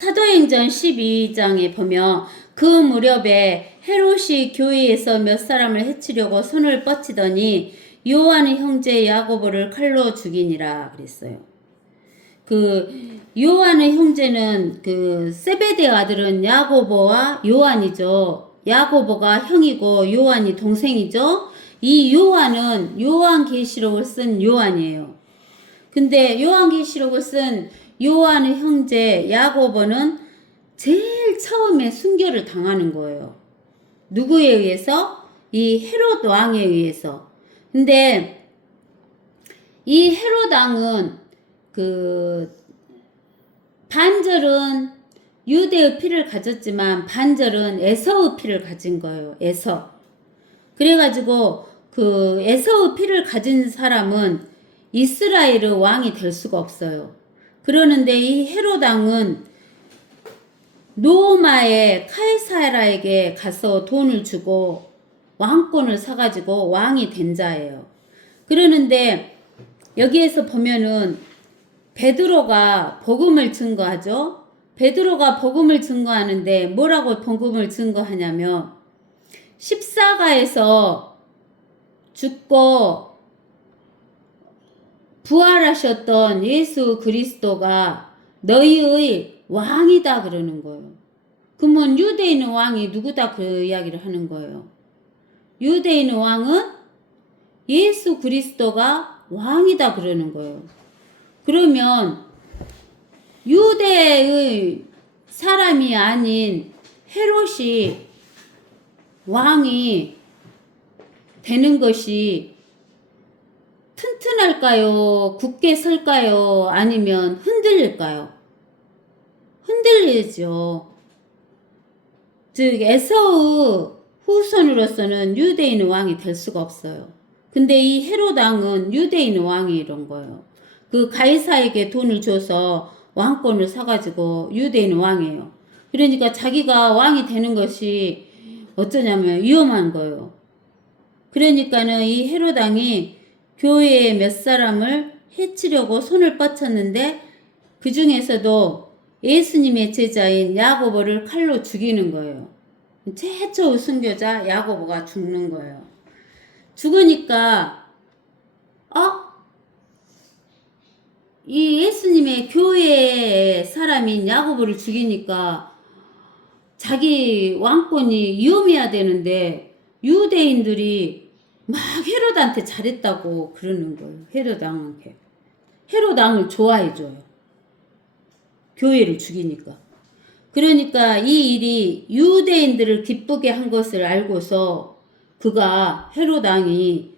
사도행전 12장에 보면 그 무렵에 헤롯이 교회에서 몇 사람을 해치려고 손을 뻗치더니 요한의 형제 야고보를 칼로 죽이니라 그랬어요. 그 요한의 형제는 그 세베대 아들은 야고보와 요한이죠. 야고보가 형이고 요한이 동생이죠. 이 요한은 요한계시록을 쓴 요한이에요. 근데 요한계시록을 쓴 요한의 형제 야고보는 제일 처음에 순교를 당하는 거예요. 누구에 의해서? 이 헤롯 왕에 의해서. 근데 이 헤롯 왕은 그 반절은 유대의 피를 가졌지만 반절은 에서의 피를 가진 거예요. 에서. 그래가지고 그 에서의 피를 가진 사람은 이스라엘의 왕이 될 수가 없어요. 그러는데 이 헤롯 왕은 로마의 카이사라에게 가서 돈을 주고 왕권을 사가지고 왕이 된 자예요. 그러는데 여기에서 보면은 베드로가 복음을 증거하죠. 베드로가 복음을 증거하는데 뭐라고 복음을 증거하냐면 십자가에서 죽고 부활하셨던 예수 그리스도가 너희의 왕이다 그러는 거예요. 그러면 유대인의 왕이 누구다 그 이야기를 하는 거예요. 유대인의 왕은 예수 그리스도가 왕이다 그러는 거예요. 그러면 유대의 사람이 아닌 헤롯이 왕이 되는 것이 튼튼할까요? 굳게 설까요? 아니면 흔들릴까요? 흔들리죠. 즉 에서의 후손으로서는 유대인의 왕이 될 수가 없어요. 근데 이 헤롯 왕은 유대인의 왕이 이런 거예요. 그 가이사에게 돈을 줘서 왕권을 사가지고 유대인의 왕이에요. 그러니까 자기가 왕이 되는 것이 어쩌냐면 위험한 거예요. 그러니까는 이 헤롯 왕이 교회에 몇 사람을 해치려고 손을 뻗쳤는데 그 중에서도 예수님의 제자인 야고보를 칼로 죽이는 거예요. 최초의 순교자 야고보가 죽는 거예요. 죽으니까 이 예수님의 교회의 사람인 야고보를 죽이니까 자기 왕권이 위험해야 되는데 유대인들이 막 헤롯한테 잘했다고 그러는 거예요. 헤롯 왕한테. 헤롯 왕을 좋아해줘요. 교회를 죽이니까. 그러니까 이 일이 유대인들을 기쁘게 한 것을 알고서 그가 헤롯 왕이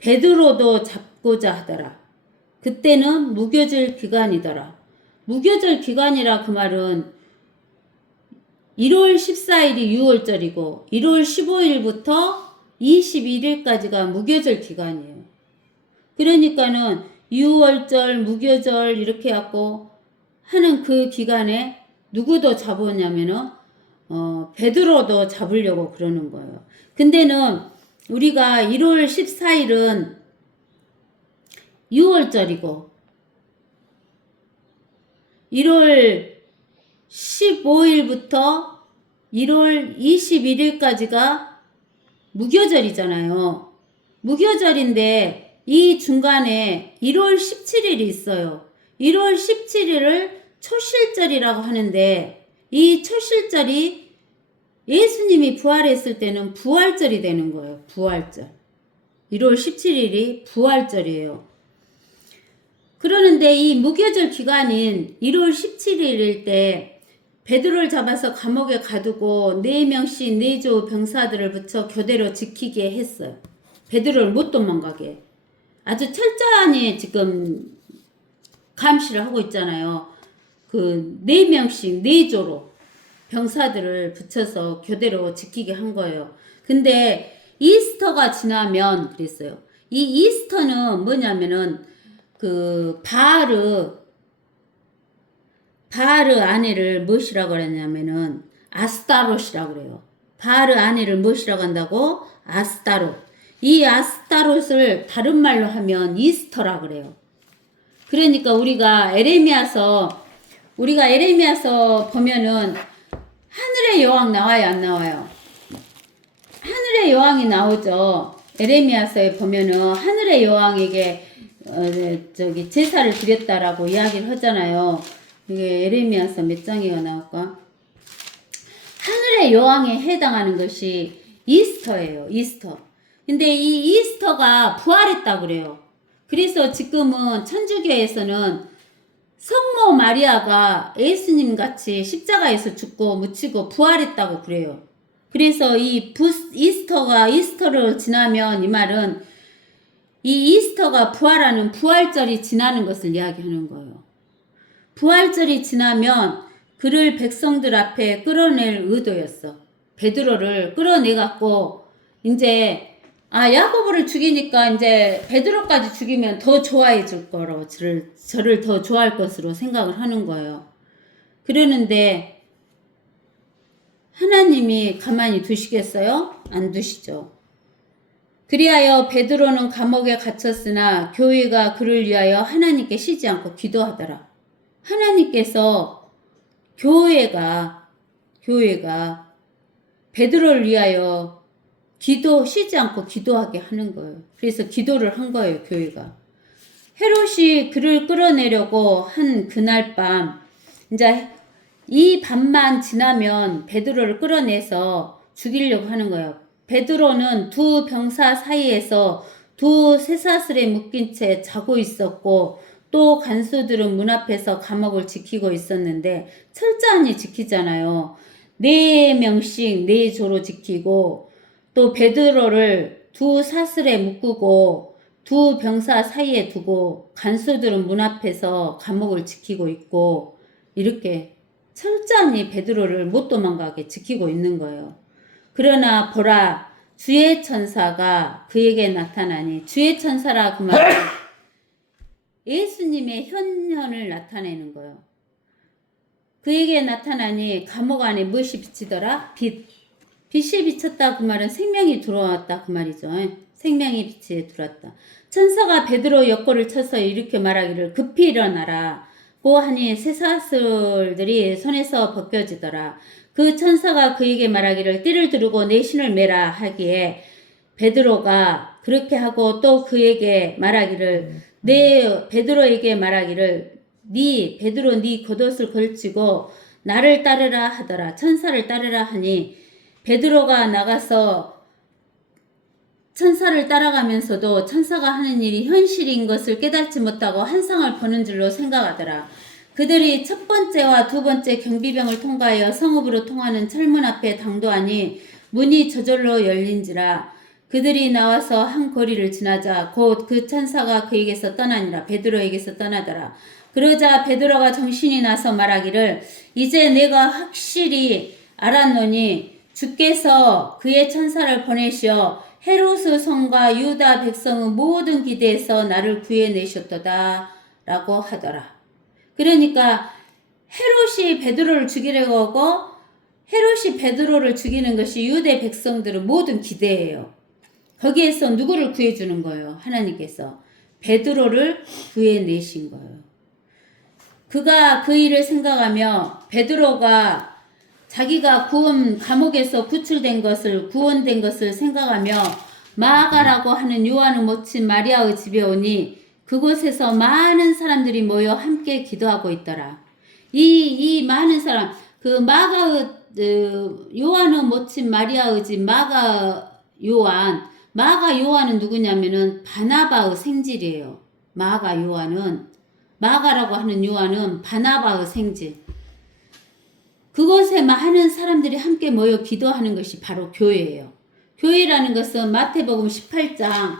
베드로도 잡고자 하더라. 그때는 무교절 기간이더라. 무교절 기간이라 그 말은 1월 14일이 6월절이고 1월 15일부터 21일까지가 무교절 기간이에요. 그러니까는 6월절, 무교절 이렇게 갖고 하는 그 기간에 누구도 잡았냐면은 베드로도 잡으려고 그러는 거예요. 근데는 우리가 1월 14일은 6월절이고 1월 15일부터 1월 21일까지가 무교절이잖아요. 무교절인데 이 중간에 1월 17일이 있어요. 1월 17일을 초실절이라고 하는데 이 초실절이 예수님이 부활했을 때는 부활절이 되는 거예요. 부활절. 1월 17일이 부활절이에요. 그러는데 이 무교절 기간인 1월 17일일 때 베드로를 잡아서 감옥에 가두고 4명씩 4조 병사들을 붙여 교대로 지키게 했어요. 베드로를 못 도망가게. 아주 철저히 지금 감시를 하고 있잖아요. 그 4명씩 4조로 병사들을 붙여서 교대로 지키게 한 거예요. 근데 이스터가 지나면 그랬어요. 이 이스터는 뭐냐면은 그 바알의 아내를 무엇이라고 그랬냐면은 아스타롯이라고 그래요. 바알의 아내를 무엇이라고 한다고? 아스타롯. 이 아스타롯을 다른 말로 하면 이스터라고 그래요. 그러니까 우리가 에레미야서 우리가 에레미야서 보면은 하늘의 여왕 나와요, 안 나와요? 하늘의 여왕이 나오죠. 에레미야서에 보면은 하늘의 여왕에게 제사를 드렸다라고 이야기를 하잖아요. 이게 에레미야서 몇 장이가 나올까? 하늘의 여왕에 해당하는 것이 이스터예요. 이스터. 근데 이 이스터가 부활했다고 그래요. 그래서 지금은 천주교에서는 성모 마리아가 예수님 같이 십자가에서 죽고 묻히고 부활했다고 그래요. 그래서 이스터를 지나면 이 말은 이 이스터가 부활하는 부활절이 지나는 것을 이야기하는 거예요. 부활절이 지나면 그를 백성들 앞에 끌어낼 의도였어. 베드로를 끌어내갖고 이제 야고보를 죽이니까 이제 베드로까지 죽이면 더 좋아해 줄 거로 저를 더 좋아할 것으로 생각을 하는 거예요. 그러는데 하나님이 가만히 두시겠어요? 안 두시죠. 그리하여 베드로는 감옥에 갇혔으나 교회가 그를 위하여 하나님께 쉬지 않고 기도하더라. 하나님께서 교회가 베드로를 위하여 쉬지 않고 기도하게 하는 거예요. 그래서 기도를 한 거예요, 교회가. 헤롯이 그를 끌어내려고 한 그날 밤, 이제 이 밤만 지나면 베드로를 끌어내서 죽이려고 하는 거예요. 베드로는 두 병사 사이에서 두 쇠사슬에 묶인 채 자고 있었고, 또 간수들은 문 앞에서 감옥을 지키고 있었는데 철저히 지키잖아요. 4명씩 4조로 지키고 또 베드로를 두 사슬에 묶고 두 병사 사이에 두고 간수들은 문 앞에서 감옥을 지키고 있고 이렇게 철저히 베드로를 못 도망가게 지키고 있는 거예요. 그러나 보라, 주의 천사가 그에게 나타나니, 주의 천사라 그 말은 예수님의 현현을 나타내는 거예요. 그에게 나타나니 감옥 안에 무엇이 비치더라? 빛이 비쳤다 그 말은 생명이 들어왔다 그 말이죠. 생명이 빛에 들어왔다. 천사가 베드로 옆구를 쳐서 이렇게 말하기를 급히 일어나라 고 하니 쇠사슬들이 손에서 벗겨지더라. 그 천사가 그에게 말하기를 띠를 두르고 내 신을 매라 하기에 베드로가 그렇게 하고 또 그에게 말하기를 베드로에게 말하기를 베드로 네 겉옷을 걸치고 나를 따르라 하더라. 천사를 따르라 하니 베드로가 나가서 천사를 따라가면서도 천사가 하는 일이 현실인 것을 깨닫지 못하고 한상을 보는 줄로 생각하더라. 그들이 첫 번째와 두 번째 경비병을 통과하여 성읍으로 통하는 철문 앞에 당도하니 문이 저절로 열린지라. 그들이 나와서 한 거리를 지나자 곧 그 천사가 그에게서 떠나니라. 베드로에게서 떠나더라. 그러자 베드로가 정신이 나서 말하기를 이제 내가 확실히 알았노니 주께서 그의 천사를 보내시어 헤롯의 성과 유다 백성의 모든 기대에서 나를 구해내셨도다 라고 하더라. 그러니까 헤롯이 베드로를 죽이려고 하고 헤롯이 베드로를 죽이는 것이 유대 백성들의 모든 기대예요. 거기에서 누구를 구해주는 거예요? 하나님께서 베드로를 구해내신 거예요. 그가 그 일을 생각하며 베드로가 자기가 감옥에서 구원된 것을 생각하며 마가라고 하는 요한의 모친 마리아의 집에 오니 그곳에서 많은 사람들이 모여 함께 기도하고 있더라. 이 많은 사람, 요한의 모친 마리아의 집 마가 요한은 누구냐면은 바나바의 생질이에요. 마가라고 하는 요한은 바나바의 생질. 그곳에 많은 사람들이 함께 모여 기도하는 것이 바로 교회예요. 교회라는 것은 마태복음 18장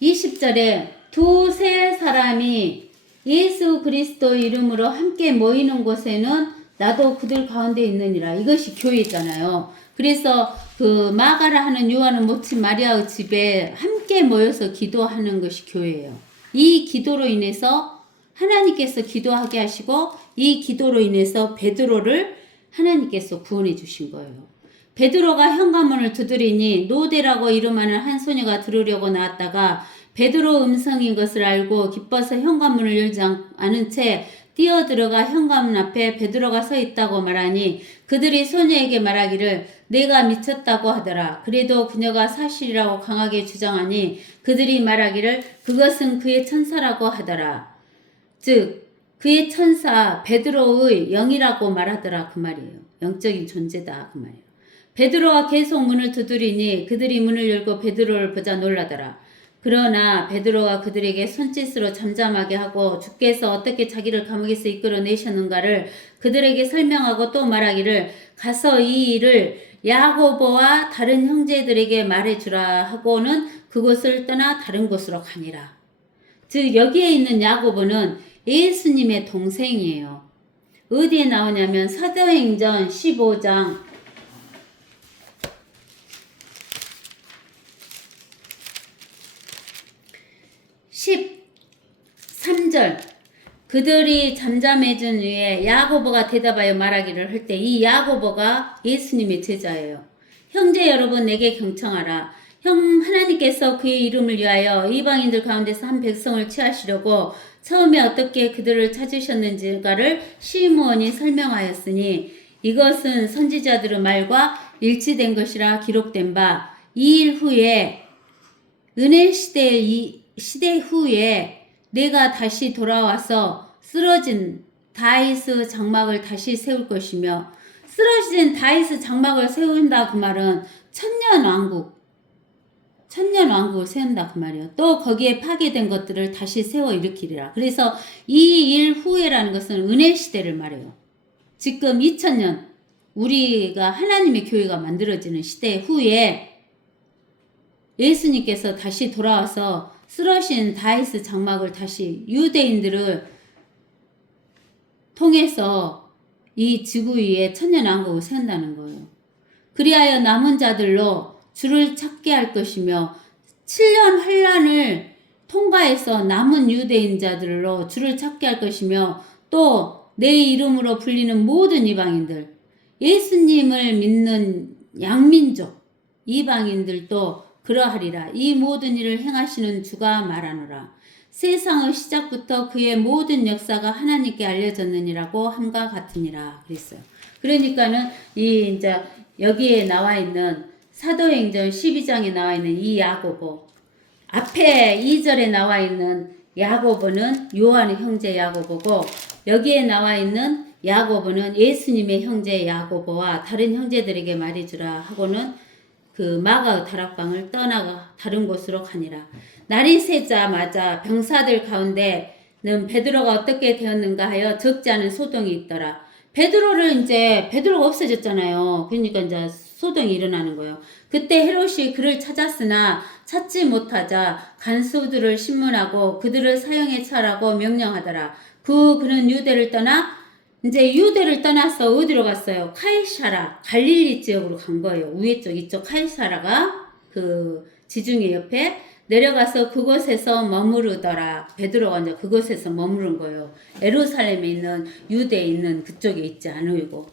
20절에 두세 사람이 예수 그리스도 이름으로 함께 모이는 곳에는 나도 그들 가운데 있느니라. 이것이 교회잖아요. 그래서 마가라 하는 요한은 모친 마리아의 집에 함께 모여서 기도하는 것이 교회예요. 이 기도로 인해서 하나님께서 기도하게 하시고 이 기도로 인해서 베드로를 하나님께서 구원해 주신 거예요. 베드로가 현관문을 두드리니 노대라고 이름하는 한 소녀가 들으려고 나왔다가 베드로 음성인 것을 알고 기뻐서 현관문을 열지 않은 채 뛰어들어가 현관문 앞에 베드로가 서 있다고 말하니 그들이 소녀에게 말하기를 내가 미쳤다고 하더라. 그래도 그녀가 사실이라고 강하게 주장하니 그들이 말하기를 그것은 그의 천사라고 하더라. 즉 그의 천사 베드로의 영이라고 말하더라 그 말이에요. 영적인 존재다 그 말이에요. 베드로가 계속 문을 두드리니 그들이 문을 열고 베드로를 보자 놀라더라. 그러나 베드로가 그들에게 손짓으로 잠잠하게 하고 주께서 어떻게 자기를 감옥에서 이끌어내셨는가를 그들에게 설명하고 또 말하기를 가서 이 일을 야고보와 다른 형제들에게 말해주라 하고는 그곳을 떠나 다른 곳으로 가니라. 즉 여기에 있는 야고보는 예수님의 동생이에요. 어디에 나오냐면 사도행전 15장 13절 그들이 잠잠해진 후에 야고보가 대답하여 말하기를 할 때 이 야고보가 예수님의 제자예요. 형제 여러분 내게 경청하라. 하나님께서 그의 이름을 위하여 이방인들 가운데서 한 백성을 취하시려고 처음에 어떻게 그들을 찾으셨는지가를 시므온이 설명하였으니 이것은 선지자들의 말과 일치된 것이라 기록된 바 이 일 후에 은혜 시대 후에 내가 다시 돌아와서 쓰러진 다윗의 장막을 다시 세울 것이며 쓰러진 다윗의 장막을 세운다 그 말은 천년왕국을 세운다 그 말이에요. 또 거기에 파괴된 것들을 다시 세워 일으키리라. 그래서 이 일 후에라는 것은 은혜 시대를 말해요. 지금 2000년 우리가 하나님의 교회가 만들어지는 시대 후에 예수님께서 다시 돌아와서 쓰러진 다윗의 장막을 다시 유대인들을 통해서 이 지구 위에 천년왕국을 세운다는 거예요. 그리하여 남은 자들로 주를 찾게 할 것이며 7년 환란을 통과해서 남은 유대인 자들로 주를 찾게 할 것이며 또 내 이름으로 불리는 모든 이방인들 예수님을 믿는 양민족 이방인들도 그러하리라. 이 모든 일을 행하시는 주가 말하노라. 세상의 시작부터 그의 모든 역사가 하나님께 알려졌느니라고 함과 같으니라. 그랬어요. 그러니까는 이제 여기에 나와 있는 사도행전 12장에 나와 있는 이 야고보 앞에 2절에 나와 있는 야고보는 요한의 형제 야고보고 여기에 나와 있는 야고보는 예수님의 형제 야고보와 다른 형제들에게 말해주라 하고는 그 마가의 다락방을 떠나가 다른 곳으로 가니라. 날이 새자마자 병사들 가운데는 베드로가 어떻게 되었는가 하여 적지 않은 소동이 있더라. 베드로가 없어졌잖아요. 그러니까 이제 소동이 일어나는 거예요. 그때 헤롯이 그를 찾았으나 찾지 못하자 간수들을 신문하고 그들을 사형에 처하라고 명령하더라. 그는 유대를 떠나서 어디로 갔어요? 카이사라, 갈릴리 지역으로 간 거예요. 위에 쪽, 이쪽 카이사라가 그 지중해 옆에 내려가서 그곳에서 머무르더라. 베드로가 이제 그곳에서 머무른 거예요. 예루살렘에 있는 유대에 있는 그쪽에 있지 않으고.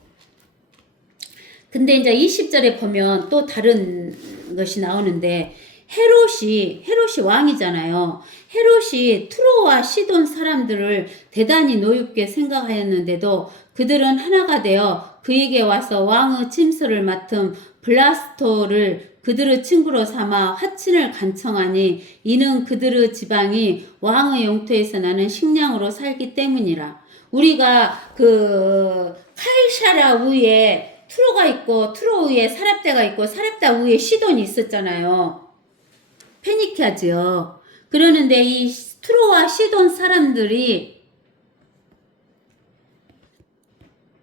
근데 이제 20절에 보면 또 다른 것이 나오는데 헤롯이 왕이잖아요. 헤롯이 투로와 시돈 사람들을 대단히 노엽게 생각하였는데도 그들은 하나가 되어 그에게 와서 왕의 침소를 맡은 블라스토를 그들의 친구로 삼아 화친을 간청하니 이는 그들의 지방이 왕의 영토에서 나는 식량으로 살기 때문이라. 우리가 그 카이사라 위에 투로가 있고 투로 위에 사렙다가 있고 사렙다 위에 시돈이 있었잖아요. 페니키아지요. 그러는데 이 투로와 시돈 사람들이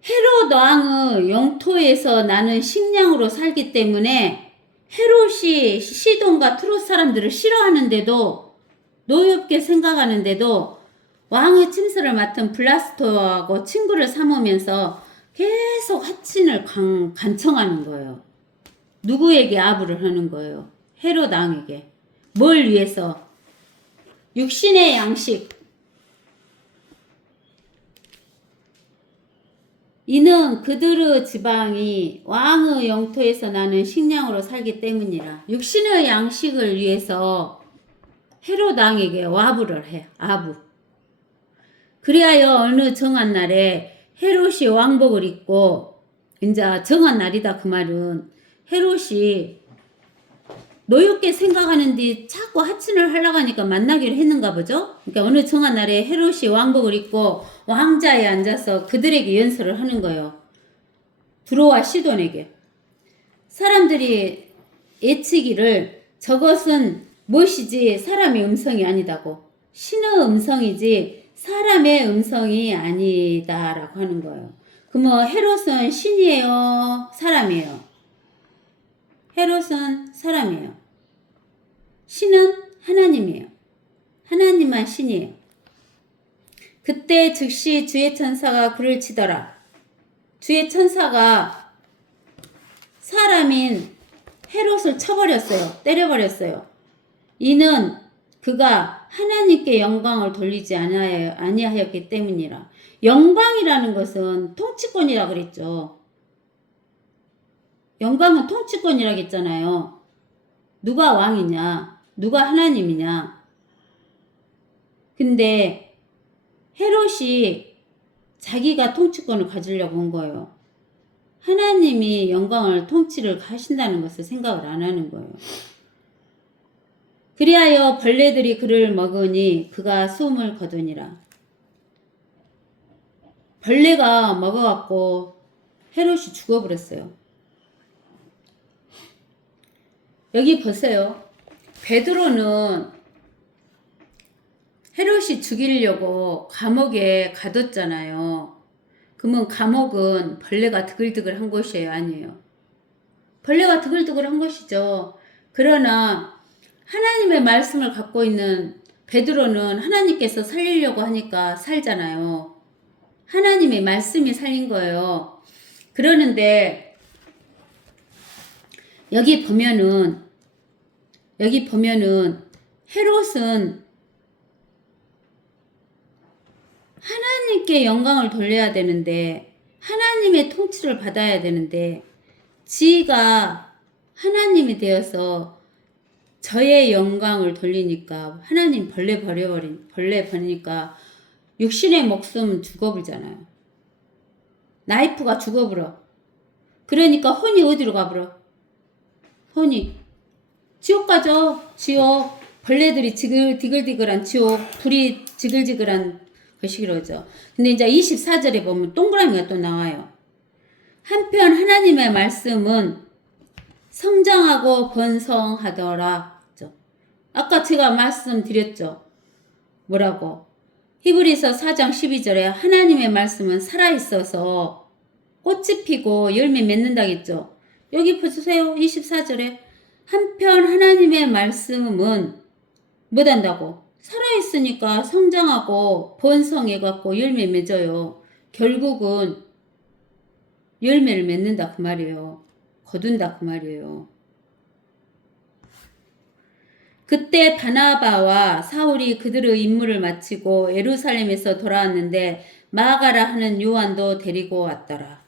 헤롯 왕의 영토에서 나는 식량으로 살기 때문에 헤롯이 시돈과 투로 사람들을 싫어하는데도 노엽게 생각하는데도 왕의 침소를 맡은 블라스토하고 친구를 삼으면서 계속 화친을 간청하는 거예요. 누구에게 아부를 하는 거예요? 헤롯 왕에게. 뭘 위해서? 육신의 양식. 이는 그들의 지방이 왕의 영토에서 나는 식량으로 살기 때문이라. 육신의 양식을 위해서 헤롯 왕에게 와부를 해. 아부. 그리하여 어느 정한 날에 헤롯이 왕복을 입고 이제 정한 날이다 그 말은 헤롯이 노엽게 생각하는데 자꾸 하친을 하려고 하니까 만나기로 했는가 보죠. 그러니까 어느 정한 날에 헤롯이 왕복을 입고 왕자에 앉아서 그들에게 연설을 하는 거예요. 두로와 시돈에게. 사람들이 예치기를 저것은 무엇이지 사람의 음성이 아니다고. 신의 음성이지 사람의 음성이 아니다라고 하는 거예요. 그러면 헤롯은 신이에요? 사람이에요? 헤롯은 사람이에요. 신은 하나님이에요. 하나님만 신이에요. 그때 즉시 주의 천사가 그를 치더라. 주의 천사가 사람인 헤롯을 쳐버렸어요. 때려버렸어요. 이는 그가 하나님께 영광을 돌리지 아니하였기 때문이라. 영광이라는 것은 통치권이라 그랬죠. 영광은 통치권이라고 했잖아요. 누가 왕이냐? 누가 하나님이냐? 근데 헤롯이 자기가 통치권을 가지려고 한 거예요. 하나님이 영광을 통치를 하신다는 것을 생각을 안 하는 거예요. 그리하여 벌레들이 그를 먹으니 그가 숨을 거두니라. 벌레가 먹어갖고 헤롯이 죽어버렸어요. 여기 보세요. 베드로는 헤롯이 죽이려고 감옥에 가뒀잖아요. 그러면 감옥은 벌레가 드글드글한 곳이에요? 아니에요? 벌레가 드글드글한 것이죠. 그러나 하나님의 말씀을 갖고 있는 베드로는 하나님께서 살리려고 하니까 살잖아요. 하나님의 말씀이 살린 거예요. 그러는데 여기 보면은 헤롯은 하나님께 영광을 돌려야 되는데 하나님의 통치를 받아야 되는데 지가 하나님이 되어서 저의 영광을 돌리니까 하나님 벌레 버리니까 육신의 목숨은 죽어버리잖아요. 나이프가 죽어버려. 그러니까 혼이 어디로 가버려? 혼이 지옥 가죠. 지옥. 벌레들이 디글디글한 지옥. 불이 지글지글한 것이기로죠. 근데 이제 24절에 보면 동그라미가 또 나와요. 한편 하나님의 말씀은 성장하고 번성하더라. 아까 제가 말씀드렸죠. 뭐라고? 히브리서 4장 12절에 하나님의 말씀은 살아있어서 꽃이 피고 열매 맺는다겠죠. 여기 보세요. 24절에 한편 하나님의 말씀은 뭐한다고? 살아있으니까 성장하고 번성해갖고 열매 맺어요. 결국은 열매를 맺는다 그 말이에요. 거둔다 그 말이에요. 그때 바나바와 사울이 그들의 임무를 마치고 예루살렘에서 돌아왔는데 마가라 하는 요한도 데리고 왔더라.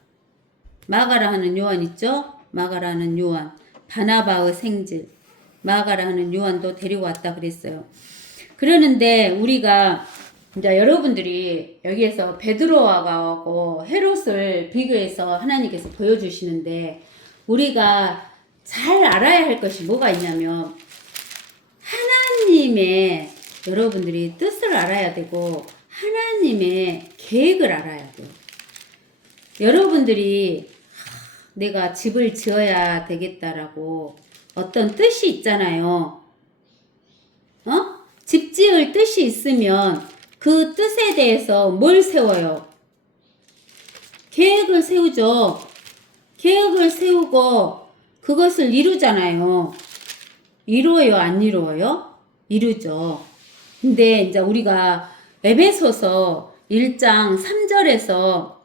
마가라 하는 요한 있죠? 마가라 하는 요한. 바나바의 생질. 마가라 하는 요한도 데리고 왔다 그랬어요. 그러는데 우리가 이제 여러분들이 여기에서 베드로하고 헤롯을 비교해서 하나님께서 보여주시는데 우리가 잘 알아야 할 것이 뭐가 있냐면 하나님의 여러분들이 뜻을 알아야 되고 하나님의 계획을 알아야 돼요. 여러분들이 내가 집을 지어야 되겠다라고 어떤 뜻이 있잖아요. 집 지을 뜻이 있으면 그 뜻에 대해서 뭘 세워요? 계획을 세우죠. 계획을 세우고 그것을 이루잖아요. 이루어요? 안 이루어요? 이루죠. 근데 이제 우리가 에베소서 1장 3절에서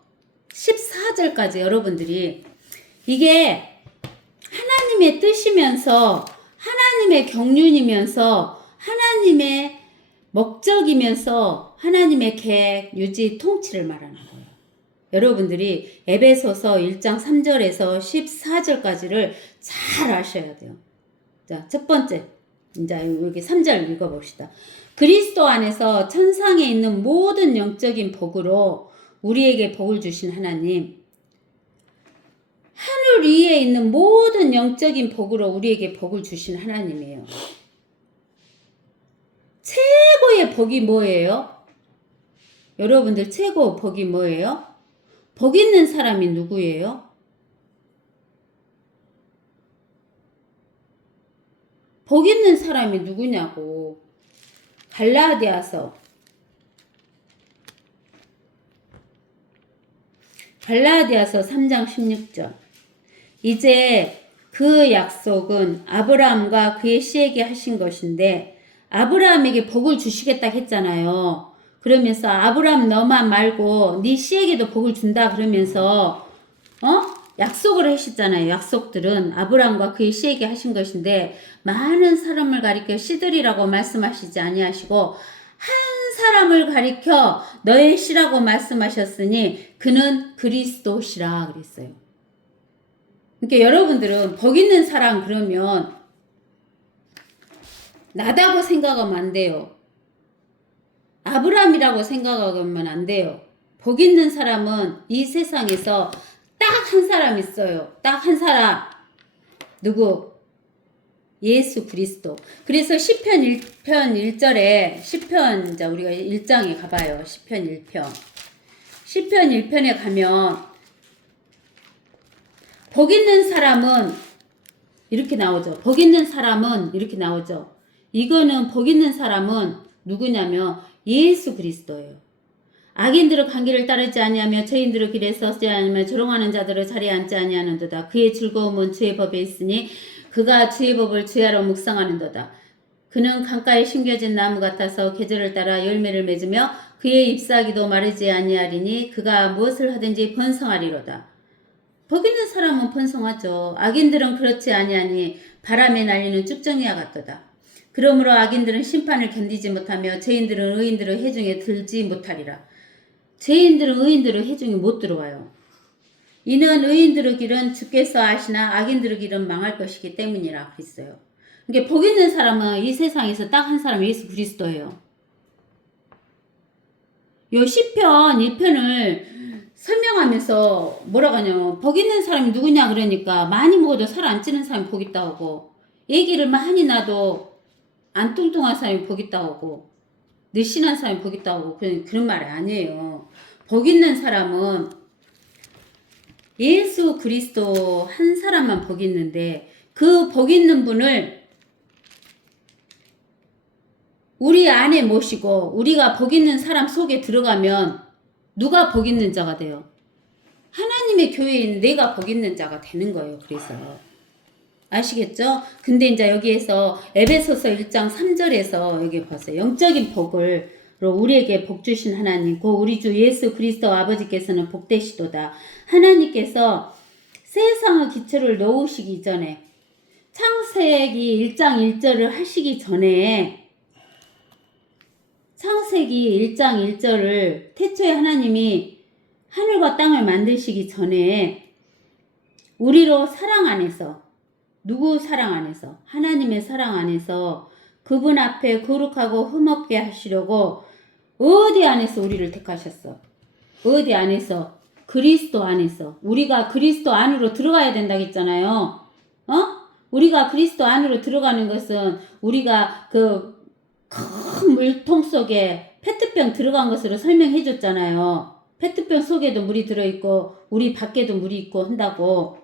14절까지 여러분들이 이게 하나님의 뜻이면서 하나님의 경륜이면서 하나님의 목적이면서 하나님의 계획, 유지, 통치를 말하는 거예요. 여러분들이 에베소서 1장 3절에서 14절까지를 잘 아셔야 돼요. 자, 첫 번째. 이제 여기 3절 읽어봅시다. 그리스도 안에서 천상에 있는 모든 영적인 복으로 우리에게 복을 주신 하나님, 하늘 위에 있는 모든 영적인 복으로 우리에게 복을 주신 하나님이에요. 최고의 복이 뭐예요? 여러분들 최고 복이 뭐예요? 복 있는 사람이 누구예요? 복 있는 사람이 누구냐고. 갈라디아서 3장 16절. 이제 그 약속은 아브라함과 그의 씨에게 하신 것인데 아브라함에게 복을 주시겠다 했잖아요. 그러면서 아브라함 너만 말고 네 씨에게도 복을 준다 그러면서 약속을 하셨잖아요. 약속들은 아브라함과 그의 씨에게 하신 것인데 많은 사람을 가리켜 씨들이라고 말씀하시지 아니하시고 한 사람을 가리켜 너의 씨라고 말씀하셨으니 그는 그리스도시라 그랬어요. 그러니까 여러분들은 복 있는 사람 그러면 나다고 생각하면 안 돼요. 아브라함이라고 생각하면 안 돼요. 복 있는 사람은 이 세상에서 딱 한 사람 있어요. 딱 한 사람. 누구? 예수 그리스도. 그래서 시편 1편 1절에 시편 이제 우리가 1장에 가봐요. 시편 1편. 시편 1편에 가면 복 있는 사람은 이렇게 나오죠. 복 있는 사람은 이렇게 나오죠. 이거는 복 있는 사람은 누구냐면 예수 그리스도예요. 악인들의 관계를 따르지 아니하며 죄인들의 길에 서지 아니하며 조롱하는 자들의 자리에 앉지 아니하는도다. 그의 즐거움은 주의 법에 있으니 그가 주의 법을 주야로 묵상하는도다. 그는 강가에 심겨진 나무 같아서 계절을 따라 열매를 맺으며 그의 잎사귀도 마르지 아니하리니 그가 무엇을 하든지 번성하리로다. 복 있는 사람은 번성하죠. 악인들은 그렇지 아니하니 바람에 날리는 쭉정이와 같도다. 그러므로 악인들은 심판을 견디지 못하며 죄인들은 의인들의 해중에 들지 못하리라. 죄인들은 의인들의 해중에 못 들어와요. 이는 의인들의 길은 주께서 아시나 악인들의 길은 망할 것이기 때문이라 그랬어요. 그러니까 복 있는 사람은 이 세상에서 딱 한 사람 예수 그리스도예요. 요 시편 1편을 설명하면서 뭐라고 하냐면 복 있는 사람이 누구냐 그러니까 많이 먹어도 살 안 찌는 사람이 복 있다고 하고 얘기를 많이 나도 안 뚱뚱한 사람이 복 있다고 하고 늘씬한 사람이 복 있다고 하고 그런 말이 아니에요. 복 있는 사람은 예수 그리스도 한 사람만 복 있는데 그 복 있는 분을 우리 안에 모시고 우리가 복 있는 사람 속에 들어가면 누가 복 있는 자가 돼요? 하나님의 교회인 내가 복 있는 자가 되는 거예요. 그래서 아시겠죠? 근데 이제 여기에서 에베소서 1장 3절에서 여기 보세요. 영적인 복을 우리에게 복 주신 하나님 곧 우리 주 예수 그리스도 아버지께서는 복되시도다. 하나님께서 세상의 기초를 놓으시기 전에 창세기 1장 1절을 하시기 전에 창세기 1장 1절을 태초에 하나님이 하늘과 땅을 만드시기 전에 우리로 사랑 안에서 누구 사랑 안에서 하나님의 사랑 안에서 그분 앞에 거룩하고 흠없게 하시려고 어디 안에서 우리를 택하셨어? 어디 안에서? 그리스도 안에서. 우리가 그리스도 안으로 들어가야 된다고 했잖아요. 우리가 그리스도 안으로 들어가는 것은 우리가 그 큰 물통 속에 페트병 들어간 것으로 설명해 줬잖아요. 페트병 속에도 물이 들어있고 우리 밖에도 물이 있고 한다고.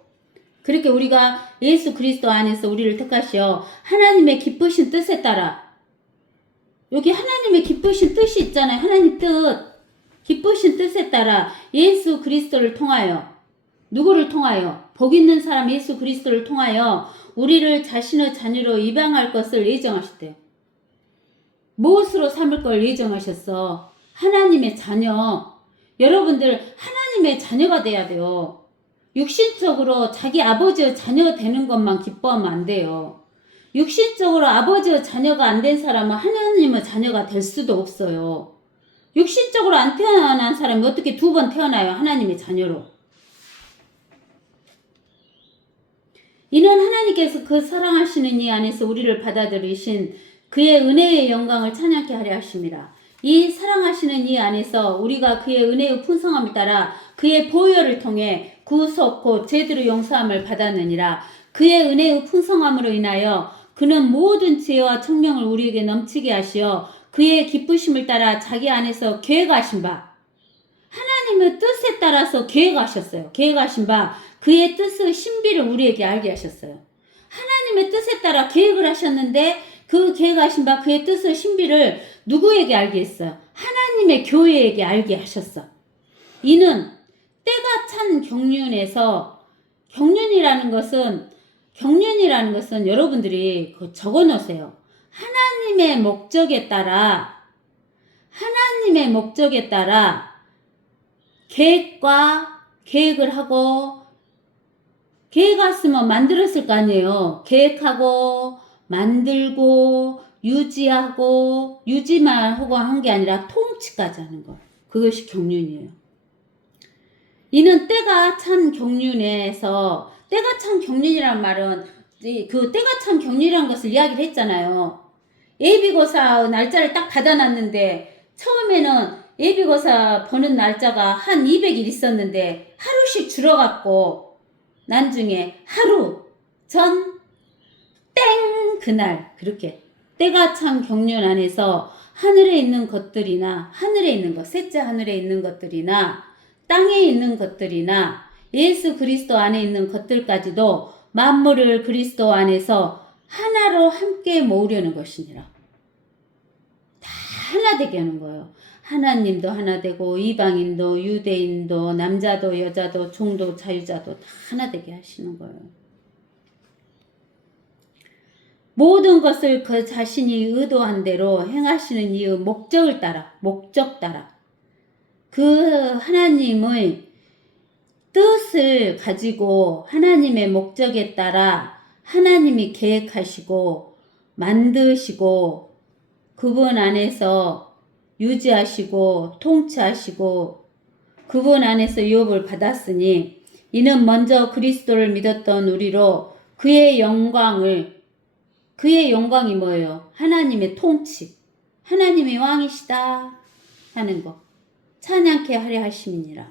그렇게 우리가 예수 그리스도 안에서 우리를 택하시어 하나님의 기쁘신 뜻에 따라 여기 하나님의 기쁘신 뜻이 있잖아요. 하나님 뜻. 기쁘신 뜻에 따라 예수 그리스도를 통하여 누구를 통하여? 복 있는 사람 예수 그리스도를 통하여 우리를 자신의 자녀로 입양할 것을 예정하셨대요. 무엇으로 삼을 걸 예정하셨어? 하나님의 자녀. 여러분들 하나님의 자녀가 돼야 돼요. 육신적으로 자기 아버지의 자녀 되는 것만 기뻐하면 안 돼요. 육신적으로 아버지의 자녀가 안 된 사람은 하나님의 자녀가 될 수도 없어요. 육신적으로 안 태어난 사람이 어떻게 두 번 태어나요? 하나님의 자녀로. 이는 하나님께서 그 사랑하시는 이 안에서 우리를 받아들이신 그의 은혜의 영광을 찬양케 하려 하심이라. 이 사랑하시는 이 안에서 우리가 그의 은혜의 풍성함을 따라 그의 보혈을 통해 구속 곧 제대로 용서함을 받았느니라. 그의 은혜의 풍성함으로 인하여 그는 모든 지혜와 청명을 우리에게 넘치게 하시어 그의 기쁘심을 따라 자기 안에서 계획하신 바, 하나님의 뜻에 따라서 계획하셨어요. 계획하신 바 그의 뜻의 신비를 우리에게 알게 하셨어요. 하나님의 뜻에 따라 계획을 하셨는데 그 계획하신 바 그의 뜻의 신비를 누구에게 알게 했어요? 하나님의 교회에게 알게 하셨어. 이는 때가 찬 경륜에서, 경륜이라는 것은 여러분들이 적어 놓으세요. 하나님의 목적에 따라 계획을 하고, 계획했으면 만들었을 거 아니에요. 계획하고 만들고 유지만 하고 한 게 아니라 통치까지 하는 거. 그것이 경륜이에요. 이는 때가 찬 경륜에서, 때가 찬 경륜이란 말은 그 때가 찬 경륜이란 것을 이야기를 했잖아요. 예비고사 날짜를 딱 받아놨는데 처음에는 예비고사 보는 날짜가 한 200일 있었는데 하루씩 줄어갖고 나중에 하루 전 땡! 그날 그렇게 때가 찬 경륜 안에서 하늘에 있는 것들이나 셋째 하늘에 있는 것들이나 땅에 있는 것들이나 예수 그리스도 안에 있는 것들까지도 만물을 그리스도 안에서 하나로 함께 모으려는 것이니라. 다 하나 되게 하는 거예요. 하나님도 하나 되고 이방인도 유대인도 남자도 여자도 종도 자유자도 다 하나 되게 하시는 거예요. 모든 것을 그 자신이 의도한 대로 행하시는 이의 목적 따라 그 하나님의 뜻을 가지고 하나님의 목적에 따라 하나님이 계획하시고 만드시고 그분 안에서 유지하시고 통치하시고 그분 안에서 유업을 받았으니 이는 먼저 그리스도를 믿었던 우리로 그의 영광이 뭐예요? 하나님의 통치, 하나님의 왕이시다 하는 거 찬양케 하려 하심이니라.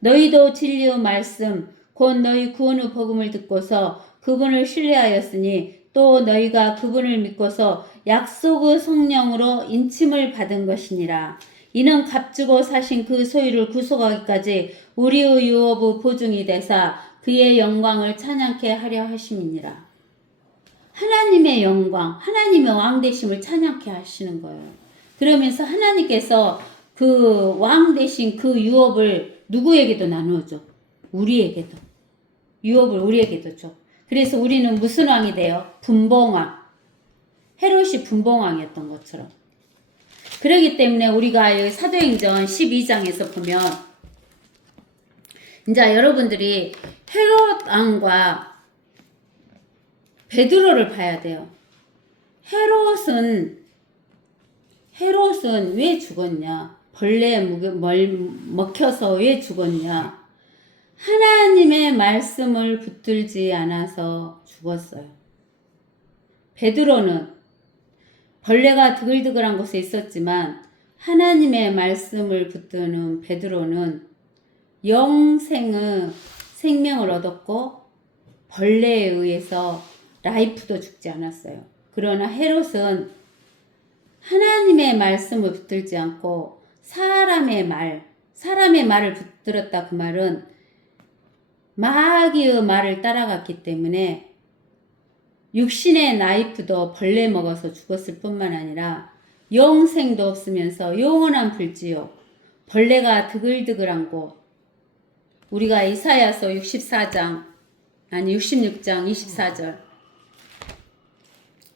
너희도 진리의 말씀 곧 너희 구원의 복음을 듣고서 그분을 신뢰하였으니 또 너희가 그분을 믿고서 약속의 성령으로 인침을 받은 것이니라. 이는 값주고 사신 그 소유를 구속하기까지 우리의 유업의 보증이 되사 그의 영광을 찬양케 하려 하심이니라. 하나님의 영광, 하나님의 왕되심을 찬양케 하시는 거예요. 그러면서 하나님께서 그 왕되신 그 유업을 누구에게도 나누어줘. 우리에게도. 유업을 우리에게도 줘. 그래서 우리는 무슨 왕이 돼요? 분봉왕. 헤롯이 분봉왕이었던 것처럼. 그렇기 때문에 우리가 사도행전 12장에서 보면 이제 여러분들이 헤롯 왕과 베드로를 봐야 돼요. 헤롯은 왜 죽었냐? 벌레에 먹혀서 왜 죽었냐? 하나님의 말씀을 붙들지 않아서 죽었어요. 베드로는 벌레가 드글드글한 곳에 있었지만 하나님의 말씀을 붙드는 베드로는 영생의 생명을 얻었고 벌레에 의해서 라이프도 죽지 않았어요. 그러나 헤롯은 하나님의 말씀을 붙들지 않고 사람의 말을 붙들었다. 그 말은 마귀의 말을 따라갔기 때문에 육신의 라이프도 벌레 먹어서 죽었을 뿐만 아니라 영생도 없으면서 영원한 불지옥, 벌레가 드글드글한 곳, 우리가 이사야서 66장 24절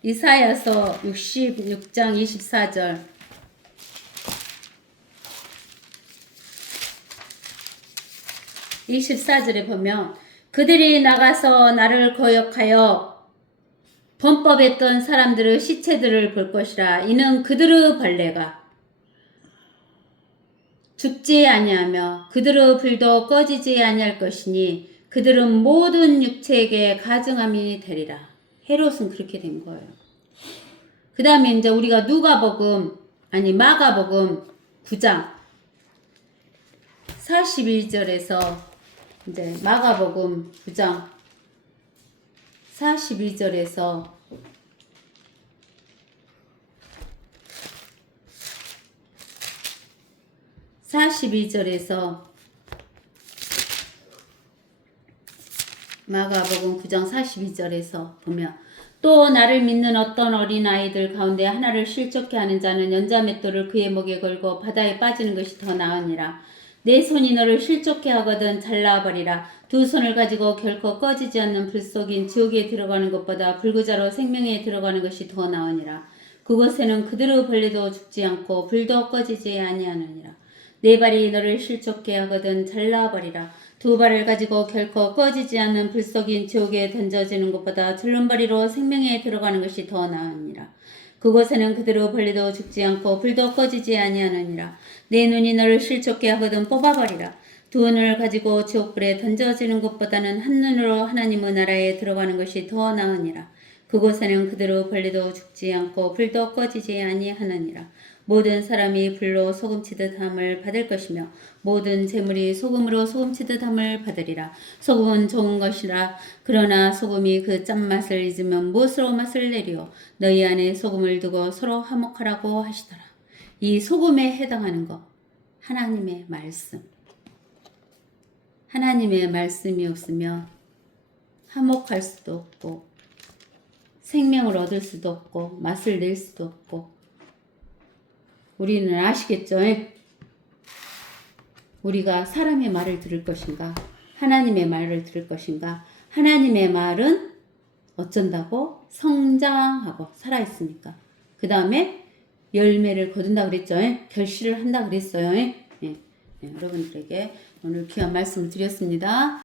이사야서 66장 24절 보면 그들이 나가서 나를 거역하여 범법했던 사람들의 시체들을 볼 것이라. 이는 그들의 벌레가 죽지 아니하며 그들의 불도 꺼지지 아니할 것이니 그들은 모든 육체에게 가증함이 되리라. 헤롯은 그렇게 된 거예요. 그 다음에 이제 우리가 마가복음 9장 41절에서 이제 마가복음 9장 41절에서 42절에서 마가복음 9장 42절에서 보면 또 나를 믿는 어떤 어린아이들 가운데 하나를 실족케 하는 자는 연자맷돌을 그의 목에 걸고 바다에 빠지는 것이 더 나으니라. 내 손이 너를 실족케 하거든 잘라버리라. 두 손을 가지고 결코 꺼지지 않는 불 속인 지옥에 들어가는 것보다 불구자로 생명에 들어가는 것이 더 나으니라. 그곳에는 그대로 벌레도 죽지 않고 불도 꺼지지 아니하느니라. 네 발이 너를 실족케 하거든 잘라버리라. 두 발을 가지고 결코 꺼지지 않는 불 속인 지옥에 던져지는 것보다 절름발이로 생명에 들어가는 것이 더 나으니라. 그곳에는 그대로 벌레도 죽지 않고 불도 꺼지지 아니하느니라. 내 눈이 너를 실족케 하거든 뽑아버리라. 두 눈을 가지고 지옥불에 던져지는 것보다는 한 눈으로 하나님의 나라에 들어가는 것이 더 나으니라. 그곳에는 그대로 벌레도 죽지 않고 불도 꺼지지 아니하느니라. 모든 사람이 불로 소금치듯 함을 받을 것이며 모든 재물이 소금으로 소금치듯 함을 받으리라. 소금은 좋은 것이라. 그러나 소금이 그 짠맛을 잊으면 무엇으로 맛을 내리오. 너희 안에 소금을 두고 서로 화목하라고 하시더라. 이 소금에 해당하는 것, 하나님의 말씀. 하나님의 말씀이 없으면 화목할 수도 없고 생명을 얻을 수도 없고 맛을 낼 수도 없고. 우리는 아시겠죠? 우리가 사람의 말을 들을 것인가? 하나님의 말을 들을 것인가? 하나님의 말은 어쩐다고? 성장하고 살아있으니까. 그 다음에 열매를 거둔다 그랬죠? 결실을 한다 그랬어요. 여러분들에게 오늘 귀한 말씀을 드렸습니다.